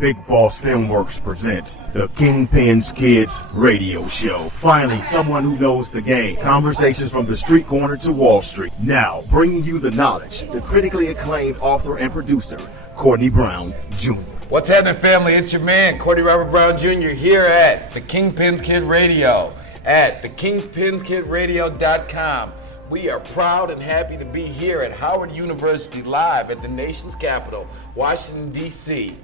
Big Boss Filmworks presents the Kingpins Kids Radio Show. Finally, someone who knows the game. Conversations from the street corner to Wall Street. Now, bringing you the knowledge, the critically acclaimed author and producer, Courtney Brown Jr. What's happening, family? It's your man, Courtney Robert Brown Jr. here at the Kingpins Kid Radio at thekingpinskidradio.com. We are proud and happy to be here at Howard University live at the nation's capital, Washington, D.C.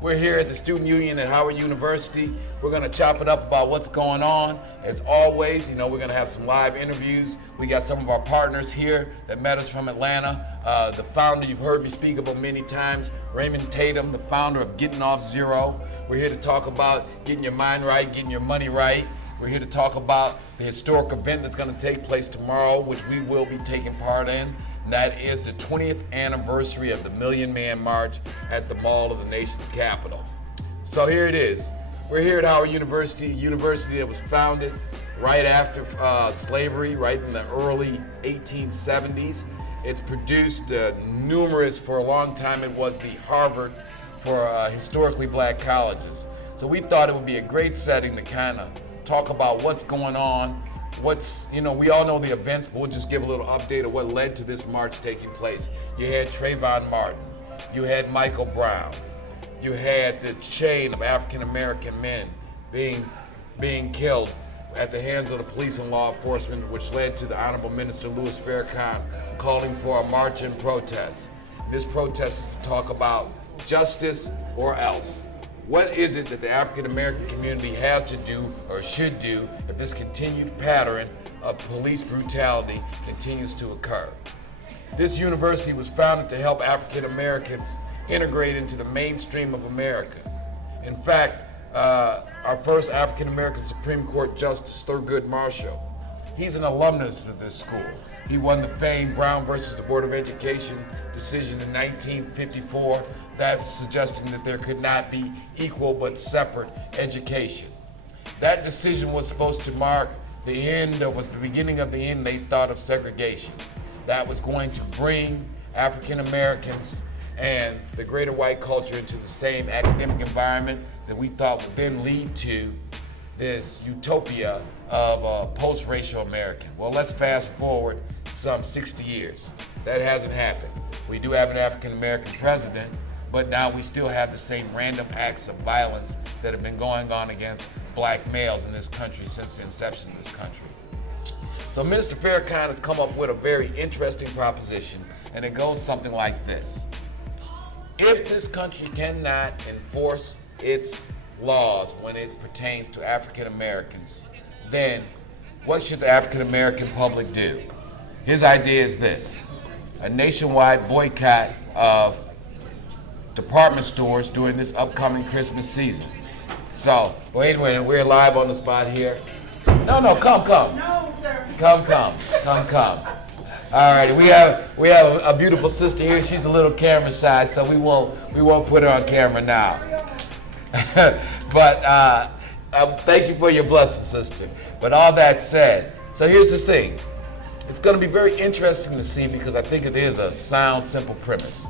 We're here at the Student Union at Howard University. We're going to chop it up about what's going on. As always, we're going to have some live interviews. We got some of our partners here that met us from Atlanta. The founder you've heard me speak about many times, Raymond Tatum, the founder of Getting Off Zero. We're here to talk about getting your mind right, getting your money right. We're here to talk about the historic event that's going to take place tomorrow, which we will be taking part in. And that is the 20th anniversary of the Million Man March at the Mall of the nation's capital. So here it is. We're here at Howard University, a university that was founded right after slavery, right in the early 1870s. It's produced for a long time, it was the Harvard for historically black colleges. So we thought it would be a great setting to kind of talk about what's going on. We all know the events, but we'll just give a little update of what led to this march taking place. You had Trayvon Martin, you had Michael Brown, you had the chain of African American men being killed at the hands of the police and law enforcement, which led to the Honorable Minister Louis Farrakhan calling for a march and protest. This protest is to talk about justice or else. What is it that the African American community has to do or should do if this continued pattern of police brutality continues to occur? This university was founded to help African Americans integrate into the mainstream of America. In fact, our first African American Supreme Court Justice, Thurgood Marshall, he's an alumnus of this school. He won the famed Brown versus the Board of Education decision in 1954. That's suggesting that there could not be equal but separate education. That decision was supposed to mark the beginning of the end, they thought, of segregation. That was going to bring African Americans and the greater white culture into the same academic environment that we thought would then lead to this utopia of a post-racial American. Well, let's fast forward some 60 years. That hasn't happened. We do have an African American president, but now we still have the same random acts of violence that have been going on against black males in this country since the inception of this country. So Minister Farrakhan has come up with a very interesting proposition, and it goes something like this. If this country cannot enforce its laws when it pertains to African Americans, then what should the African American public do? His idea is this: a nationwide boycott of department stores during this upcoming Christmas season. So, wait a minute, we're live on the spot here. No, come. No, sir. Come. All right, we have a beautiful sister here. She's a little camera shy, so we won't put her on camera now. But thank you for your blessing, sister. But all that said, so here's the thing. It's going to be very interesting to see, because I think it is a sound, simple premise.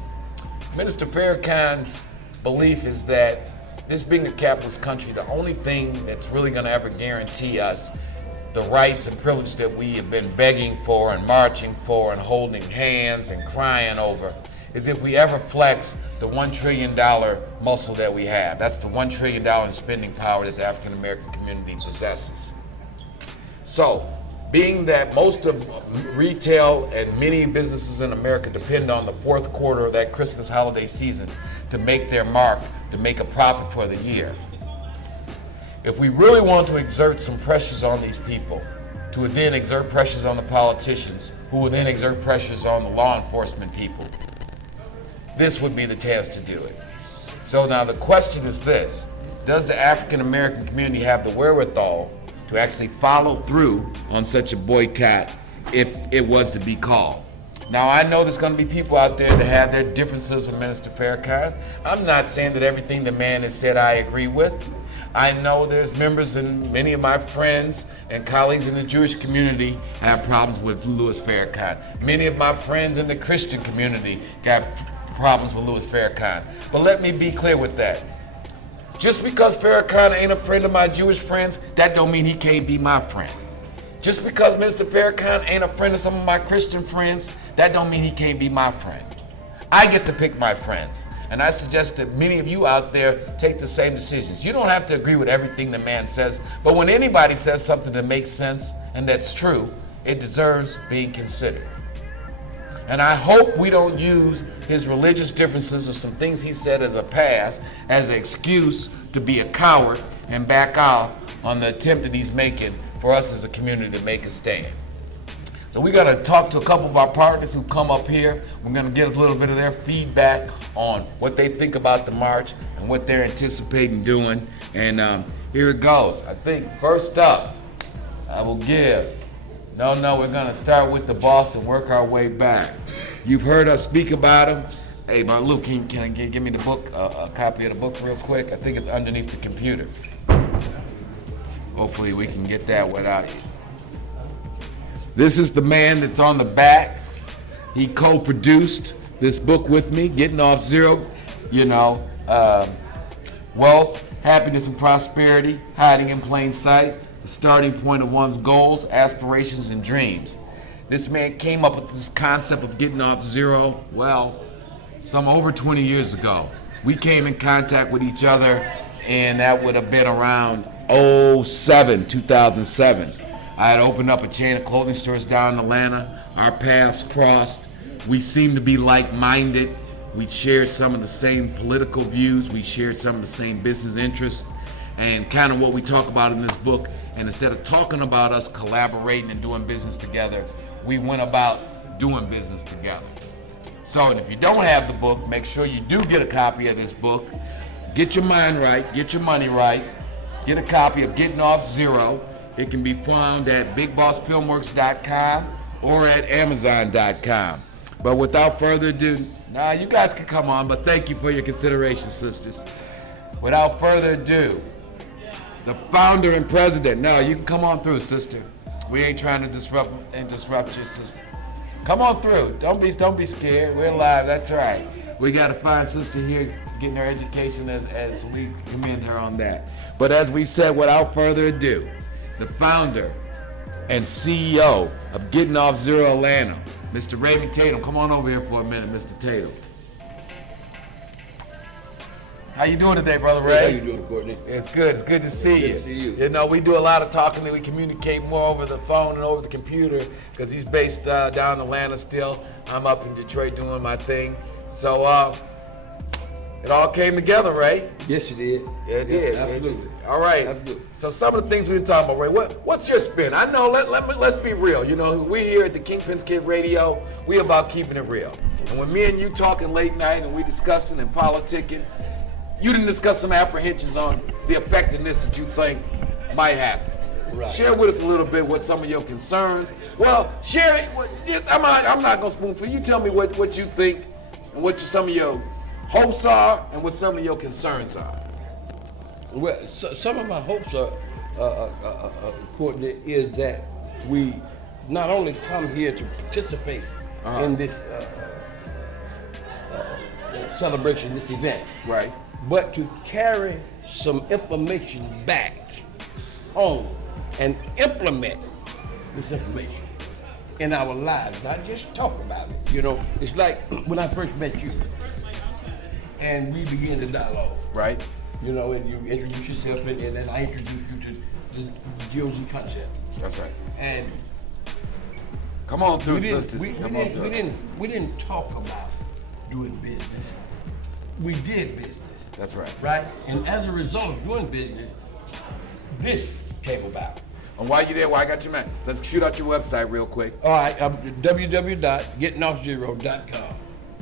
Minister Farrakhan's belief is that this being a capitalist country, the only thing that's really going to ever guarantee us the rights and privilege that we have been begging for and marching for and holding hands and crying over is if we ever flex the $1 trillion muscle that we have. That's the $1 trillion in spending power that the African American community possesses. So, being that most of retail and many businesses in America depend on the fourth quarter of that Christmas holiday season to make their mark, to make a profit for the year. If we really want to exert some pressures on these people, to then exert pressures on the politicians, who will then exert pressures on the law enforcement people, this would be the chance to do it. So now the question is this: does the African American community have the wherewithal to actually follow through on such a boycott if it was to be called? Now, I know there's going to be people out there that have their differences with Minister Farrakhan. I'm not saying that everything the man has said I agree with. I know there's members and many of my friends and colleagues in the Jewish community have problems with Louis Farrakhan. Many of my friends in the Christian community got problems with Louis Farrakhan. But let me be clear with that. Just because Farrakhan ain't a friend of my Jewish friends, that don't mean he can't be my friend. Just because Mr. Farrakhan ain't a friend of some of my Christian friends, that don't mean he can't be my friend. I get to pick my friends. And I suggest that many of you out there take the same decisions. You don't have to agree with everything the man says, but when anybody says something that makes sense and that's true, it deserves being considered. And I hope we don't use his religious differences or some things he said as a pass as an excuse to be a coward and back off on the attempt that he's making for us as a community to make a stand. So we're going to talk to a couple of our partners who come up here. We're going to get a little bit of their feedback on what they think about the march and what they're anticipating doing. And here it goes. I think first up, I will give. No, we're going to start with the boss and work our way back. You've heard us speak about him. Hey, Luke, can you give me the book, a copy of the book real quick? I think it's underneath the computer. Hopefully we can get that without you. This is the man that's on the back. He co-produced this book with me, Getting Off Zero, wealth, happiness, and prosperity, hiding in plain sight, the starting point of one's goals, aspirations, and dreams. This man came up with this concept of getting off zero, some over 20 years ago. We came in contact with each other, and that would have been around 2007. I had opened up a chain of clothing stores down in Atlanta. Our paths crossed. We seemed to be like-minded. We shared some of the same political views. We shared some of the same business interests, and kind of what we talk about in this book. And instead of talking about us collaborating and doing business together, we went about doing business together. So, and if you don't have the book, make sure you do get a copy of this book. Get your mind right, get your money right. Get a copy of Getting Off Zero. It can be found at BigBossFilmWorks.com or at Amazon.com. But without further ado, you guys can come on, but thank you for your consideration, sisters. Without further ado, the founder and president. No, you can come on through, sister. We ain't trying to disrupt your sister. Come on through. Don't be scared. We're live. That's right. We got a fine sister here getting her education as we commend her on that. But as we said, without further ado, the founder and CEO of Getting Off Zero Atlanta, Mr. Raymond Tatum. Come on over here for a minute, Mr. Tatum. How you doing today, Brother Ray? How you doing, Courtney? It's good. It's good to see you. Good to see you. We do a lot of talking and we communicate more over the phone and over the computer because he's based down in Atlanta still. I'm up in Detroit doing my thing. So it all came together, Ray. Yes, it did. It did. Absolutely. All right. Absolutely. So some of the things we've been talking about, Ray. What's your spin? I know. Let's be real. We here at the Kingpins Kid Radio. We about keeping it real. And when me and you talking late night and we discussing and politicking, you didn't discuss some apprehensions on the effectiveness that you think might happen. Right. Share with us a little bit what some of your concerns. Well, share it. I'm not gonna spoon for you. Tell me what you think and what some of your hopes are and what some of your concerns are. Well, some of my hopes are, Courtney, is that we not only come here to participate in this celebration, this event, Right. but to carry some information back home and implement this information in our lives, not just talk about it. It's like when I first met you and we began the dialogue. Right. And you introduce yourself and then I introduce you to the GOZ concept. That's right. And Come on through, we didn't, sisters. we, Come we, on didn't, through. we didn't talk about doing business. We did business. That's right. Right? And as a result of doing business, this came about. And while you're there, I got you, man. Let's shoot out your website real quick. All right, www.gettingoffzero.com.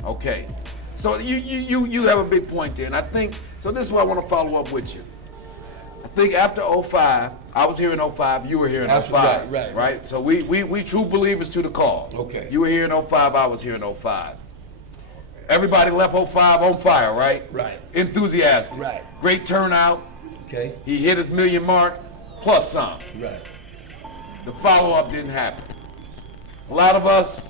Okay. So you have a big point there, and I think so. This is why I want to follow up with you. I think after 05, I was here in 05, you were here in 05. Right. So we true believers to the cause. Okay. You were here in 05, I was here in 05. Everybody left 05 on fire, right? Right. Enthusiastic. Right. Great turnout. Okay. He hit his million mark, plus some. Right. The follow-up didn't happen. A lot of us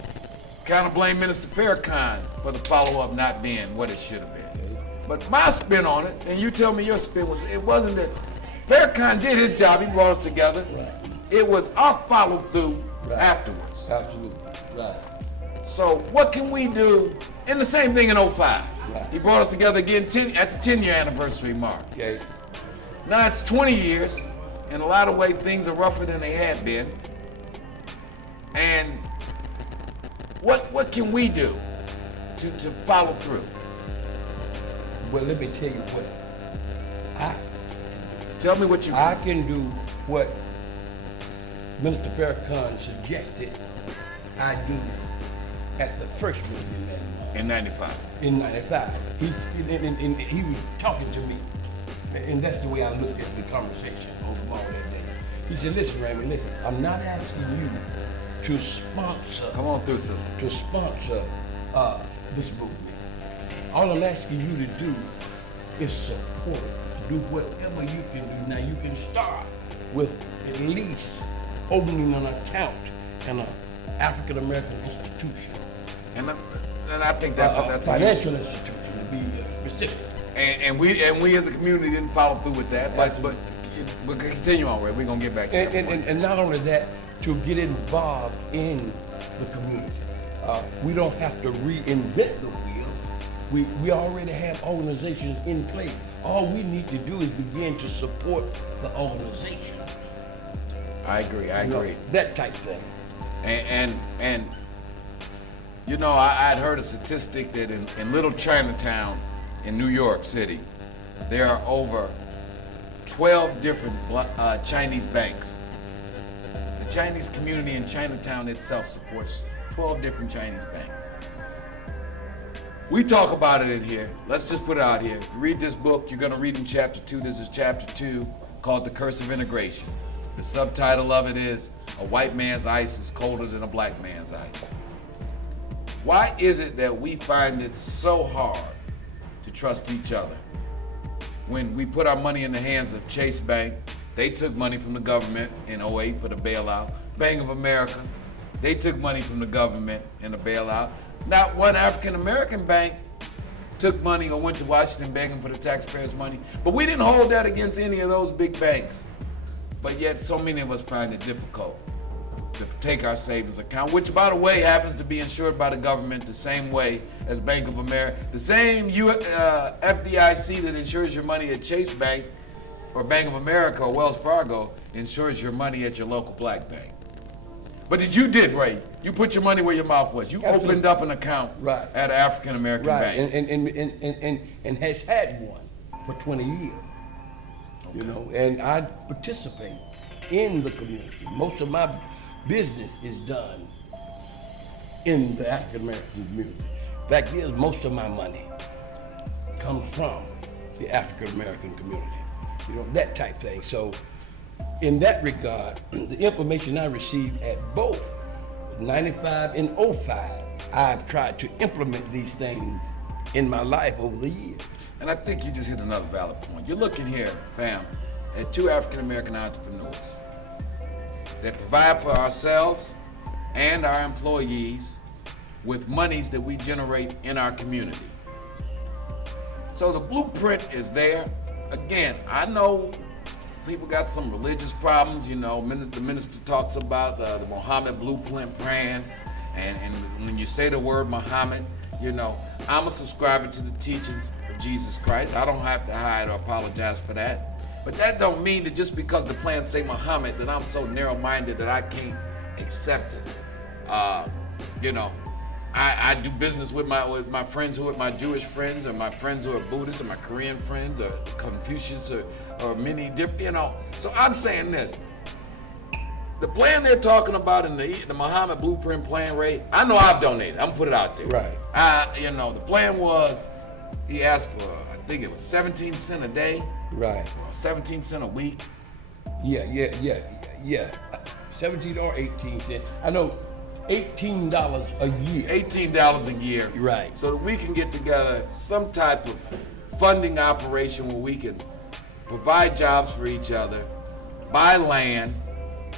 kind of blame Minister Farrakhan for the follow-up not being what it should have been. But my spin on it, and you tell me your spin was, it wasn't that Farrakhan did his job, he brought us together. Right. It was our follow through Right. afterwards. Absolutely. Right. So what can we do? And the same thing in 05. Right. He brought us together again at the 10-year anniversary mark. Okay. Now it's 20 years. In a lot of ways, things are rougher than they had been. And what can we do to follow through? Well, let me tell you what Tell me what you I can do what Minister Farrakhan suggested I do at the first meeting in 95. in 95. He was talking to me, and that's the way I looked at the conversation overall that day. He said, listen, Raymond, listen, I'm not asking you to sponsor, Come on through, sister. this movement. All I'm asking you to do is support it, do whatever you can do. Now you can start with at least opening an account in an African American institution. And I think that's a financial institution to be specific. And we as a community didn't follow through with that. But continue on, Ray. We're gonna get back to that point. And not only that, to get involved in the community. We don't have to reinvent the wheel. We already have organizations in place. All we need to do is begin to support the organization. I agree. I agree. That type thing. And you know, I'd heard a statistic that in Little Chinatown in New York City, there are over 12 different Chinese banks. The Chinese community in Chinatown itself supports 12 different Chinese banks. We talk about it in here. Let's just put it out here. If you read this book, you're going to read in chapter 2. This is chapter 2 called The Curse of Integration. The subtitle of it is A White Man's Ice is Colder Than a Black Man's Ice. Why is it that we find it so hard to trust each other? When we put our money in the hands of Chase Bank, they took money from the government in 08 for the bailout. Bank of America, they took money from the government in the bailout. Not one African American bank took money or went to Washington begging for the taxpayers' money. But we didn't hold that against any of those big banks. But yet so many of us find it difficult to take our savings account, which by the way happens to be insured by the government the same way as Bank of America. The same FDIC that insures your money at Chase Bank or Bank of America or Wells Fargo insures your money at your local black bank. But Ray, you put your money where your mouth was. You Absolutely. Opened up an account Right. at an African American Right, bank. and has had one for 20 years. You know, and I participate in the community. Most of my business is done in the African American community. Fact is, most of my money comes from the African American community. You know, that type thing. So in that regard, the information I received at both 95 and 05, I've tried to implement these things in my life over the years. And I think you just hit another valid point. You're looking here, fam, at two African American entrepreneurs that provide for ourselves and our employees with monies that we generate in our community. So the blueprint is there. Again, I know people got some religious problems, you know, the minister talks about the Muhammad blueprint plan, and when you say the word Muhammad, you know, I'm a subscriber to the teachings of Jesus Christ. I don't have to hide or apologize for that. But that don't mean that just because the plan say Muhammad that I'm so narrow-minded that I can't accept it. You know, I do business with my friends who are my Jewish friends, or my friends who are Buddhists, or my Korean friends, or Confucius, or many different, you know. So I'm saying this. The plan they're talking about in the Muhammad blueprint plan, Ray, I know I've donated. I'm gonna put it out there. Right. You know, the plan was, he asked for, I think it was 17 cents a day. Right. Or 17 cents a week. Yeah. 17 or 18 cents. I know $18 a year. $18 a year. Right. So that we can get together some type of funding operation where we can provide jobs for each other, buy land,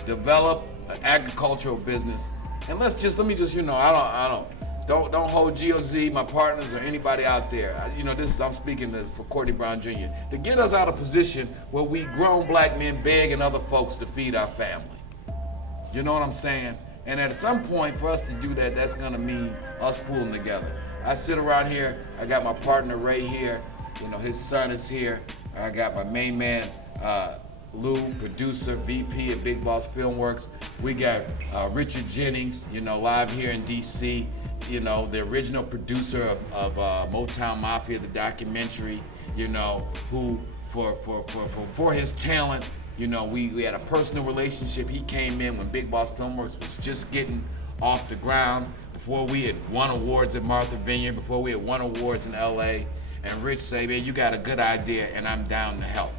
develop an agricultural business, and let me just, you know, I don't hold GOZ, my partners, or anybody out there. I'm speaking for Courtney Brown Jr. to get us out of position where we grown black men begging other folks to feed our family. You know what I'm saying? And at some point, for us to do that, that's gonna mean us pulling together. I sit around here. I got my partner Ray here. His son is here. I got my main man Lou, producer, VP at Big Boss Filmworks. We got Richard Jennings, live here in DC. The original producer of Motown Mafia, the documentary. Who for his talent. We had a personal relationship. He came in when Big Boss Filmworks was just getting off the ground, before we had won awards at Martha Vineyard, before we had won awards in LA. And Rich said, man, you got a good idea and I'm down to help.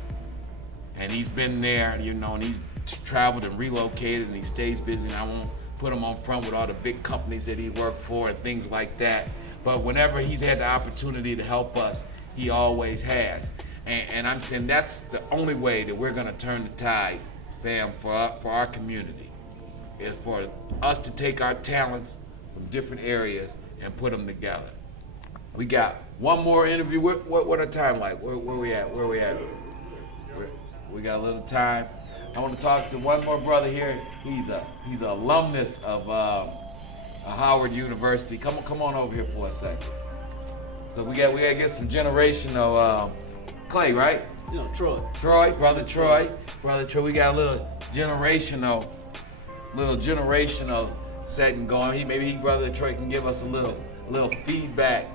And he's been there, and he's traveled and relocated and he stays busy. And I won't put him on front with all the big companies that he worked for and things like that. But whenever he's had the opportunity to help us, he always has. And I'm saying that's the only way that we're gonna turn the tide, fam, for our community, is for us to take our talents from different areas and put them together. We got one more interview. What our time like? Where we at? We got a little time. I want to talk to one more brother here. He's an alumnus of Howard University. Come on over here for a second. So we got to get some generational. Clay, right? Troy. Brother Troy. We got a little generational setting going. Maybe Brother Troy can give us a little feedback.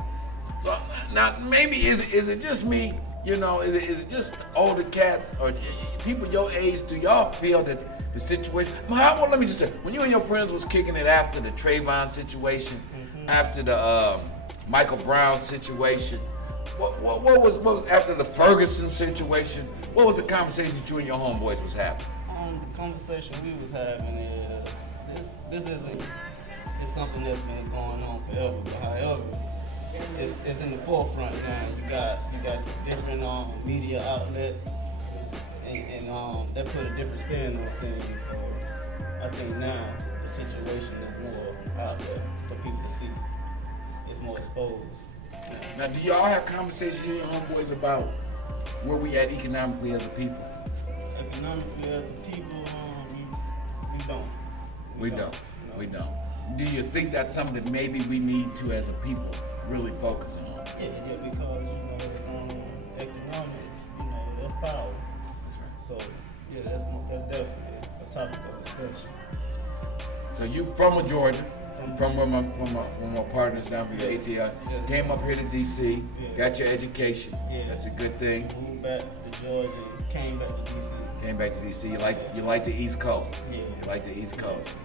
So now, maybe is it just me? Is it just older cats or people your age? Do y'all feel that the situation? Let me just say, when you and your friends was kicking it after the Trayvon situation, after the Michael Brown situation. What was after the Ferguson situation? What was the conversation that you and your homeboys was having? The conversation we was having is it's something that's been going on forever. But however, it's in the forefront now. You got different media outlets, and that put a different spin on things. So I think now the situation is more out there for people to see. It's more exposed. Now, do y'all have conversations with your homeboys about where we at economically as a people? Economically as a people, we don't. We don't. Do you think that's something that maybe we need to, as a people, really focus on? Yeah, because economics, that's power. That's right. So yeah, that's definitely a topic of discussion. So you from Georgia? From where my partners down for your ATL, came up here to DC, got your education. That's a good thing. Moved back to Georgia, came back to DC. Came back to DC. You like the East Coast. Yeah. You like the East Coast.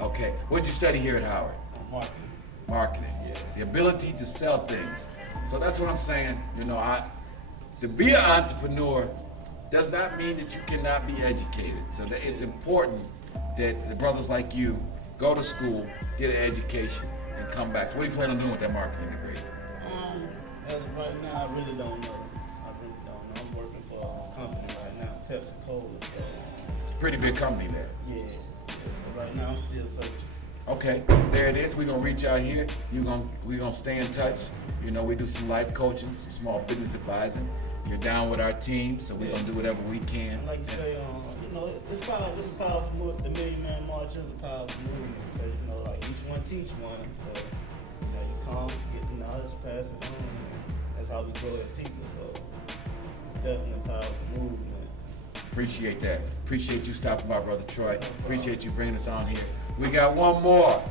Okay. What did you study here at Howard? Marketing. Yes. The ability to sell things. So that's what I'm saying. To be an entrepreneur does not mean that you cannot be educated. So that it's important that the brothers like you go to school, get an education, and come back. So what are you planning on doing with that marketing degree? As of right now, I really don't know. I'm working for a company right now, Pepsi Cola. So. Pretty big company there. Yeah. So right now, I'm still searching. Okay, there it is. We're gonna reach out here. We're gonna stay in touch. We do some life coaching, some small business advising. You're down with our team, so we're gonna do whatever we can. Like you say, it's powerful. The Million Man March is a powerful movement because like each one teach one. So you come, get the knowledge, pass it on. That's how we grow as people. So definitely a powerful movement. Appreciate that. Appreciate you stopping by, Brother Troy. Appreciate you bringing us on here. We got one more.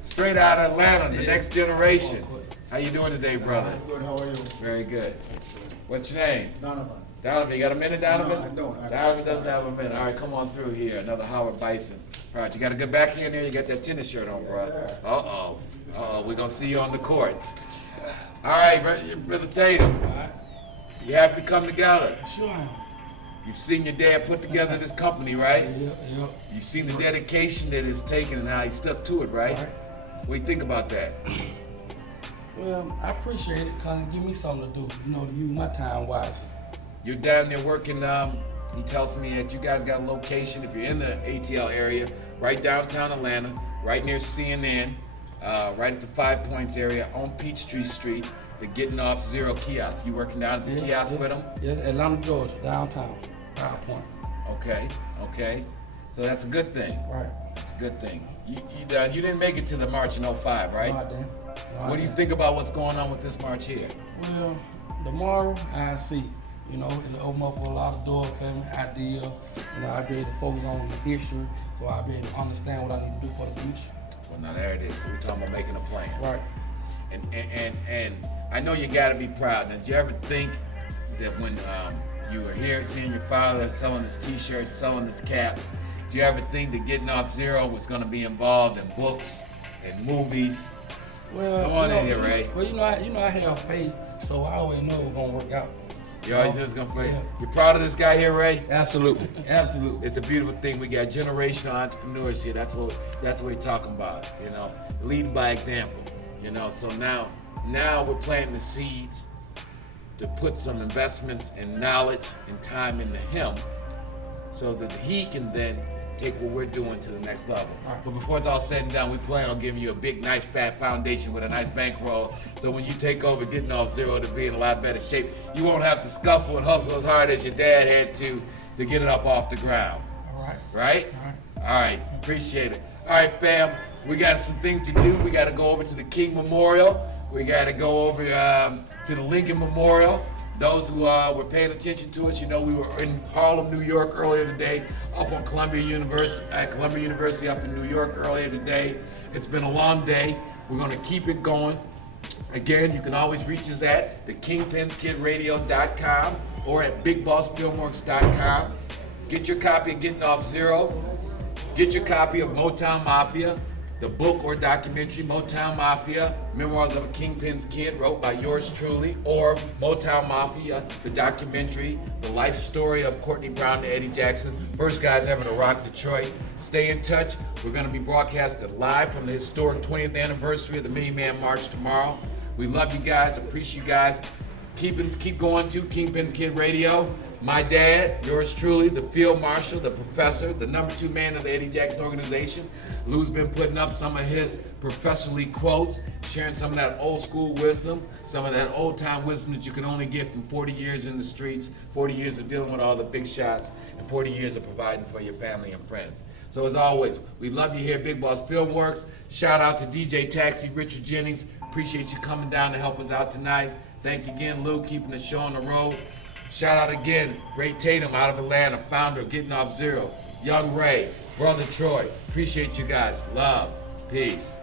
Straight out of Atlanta, the next generation. How you doing today, brother? Good, how are you? Very good. What's your name? Donovan. Donovan, you got a minute, Donovan? No, I don't. Donovan doesn't have a minute. All right, come on through here. Another Howard Bison. All right, you got a good backhand there? You got that tennis shirt on, bro. Uh-oh. We're going to see you on the courts. All right, Brother Tatum. You happy to come together? Sure. You've seen your dad put together this company, right? Yep. You've seen the dedication that it's taken and how he stuck to it, right? What do you think about that? Well, I appreciate it because it give me something to do, to use my time wisely. You're down there working, he tells me that you guys got a location, if you're in the ATL area, right downtown Atlanta, right near CNN, right at the 5 Points area on Peachtree Street, the Getting Off Zero kiosk. You working down at the kiosk with them? Yes, Atlanta, Georgia, downtown, 5 Point. Okay. So that's a good thing. Right. That's a good thing. You didn't make it to the march in 05, right? No, I didn't. What do you think about what's going on with this march here? Well, tomorrow I see. You know, it'll open up a lot of doors for me, ideas. You know, I'll be able to focus on the history, so I'll be able to understand what I need to do for the future. Well, now there it is. So we're talking about making a plan. Right. And I know you got to be proud. Now, did you ever think that when you were here seeing your father selling his T-shirt, selling his cap, did you ever think that Getting Off Zero was going to be involved in books and movies? Well, Come on in here, Ray. Well, I have faith, so I always know it's gonna work out. You always knew it was going to fail. Yeah. You proud of this guy here, Ray? Absolutely. It's a beautiful thing. We got generational entrepreneurs here. That's what we're talking about. You know, leading by example. You know, so now we're planting the seeds to put some investments and knowledge and time into him, so that he can then take what we're doing to the next level. Right. But before it's all said and done, we plan on giving you a big, nice, fat foundation with a nice bankroll. So when you take over Getting Off Zero to be in a lot better shape, you won't have to scuffle and hustle as hard as your dad had to get it up off the ground. All right. Right? All All right. Appreciate it. All right, fam. We got some things to do. We got to go over to the King Memorial. We got to go over to the Lincoln Memorial. Those who were paying attention to us, you know, we were in Harlem, New York earlier today, up on Columbia University up in New York earlier today. It's been a long day. We're going to keep it going. Again, you can always reach us at thekingpinskidradio.com or at bigbossfilmworks.com. Get your copy of Getting Off Zero. Get your copy of Motown Mafia, the book or documentary Motown Mafia, Memoirs of a Kingpin's Kid, wrote by yours truly, or Motown Mafia, the documentary, the life story of Courtney Brown and Eddie Jackson, first guys ever to rock Detroit. Stay in touch. We're going to be broadcasted live from the historic 20th anniversary of the Minuteman March tomorrow. We love you guys, appreciate you guys. Keep going to Kingpin's Kid Radio. My dad, yours truly, the field marshal, the professor, the number 2 man of the Eddie Jackson organization. Lou's been putting up some of his professorly quotes, sharing some of that old school wisdom, some of that old time wisdom that you can only get from 40 years in the streets, 40 years of dealing with all the big shots, and 40 years of providing for your family and friends. So as always, we love you here at Big Boss Filmworks. Shout out to DJ Taxi, Richard Jennings. Appreciate you coming down to help us out tonight. Thank you again, Lou, keeping the show on the road. Shout out again, Ray Tatum out of Atlanta, founder of Getting Off Zero. Young Ray, Brother Troy. Appreciate you guys. Love. Peace.